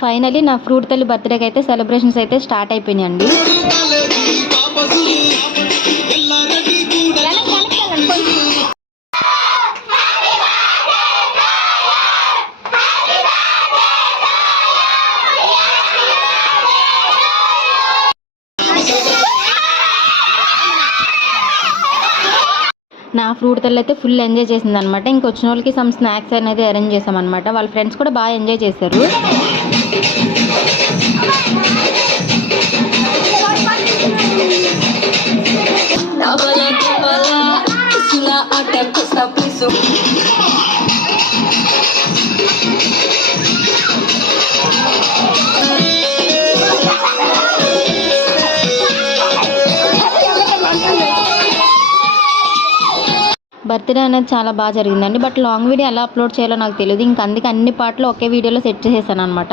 ఫైనలీ నా ఫ్రూట్ తల్లి బర్త్డేకి అయితే సెలబ్రేషన్స్ అయితే స్టార్ట్ అయిపోయినాయండి. నా ఫ్రూట్ తల్లి అయితే ఫుల్ ఎంజాయ్ చేసింది అనమాట. ఇంకొచ్చిన వాళ్ళకి సమ్ స్నాక్స్ అనేది అరేంజ్ చేసామన్నమాట. వాళ్ళ ఫ్రెండ్స్ కూడా బాగా ఎంజాయ్ చేశారు. బర్త్డే అనేది చాలా బాగా జరిగిందండి. బట్ లాంగ్ వీడియో ఎలా అప్లోడ్ చేయాలో నాకు తెలియదు. ఇంకా అందుకే అన్ని పార్ట్లు ఒకే వీడియోలో సెట్ చేసేసాను అనమాట.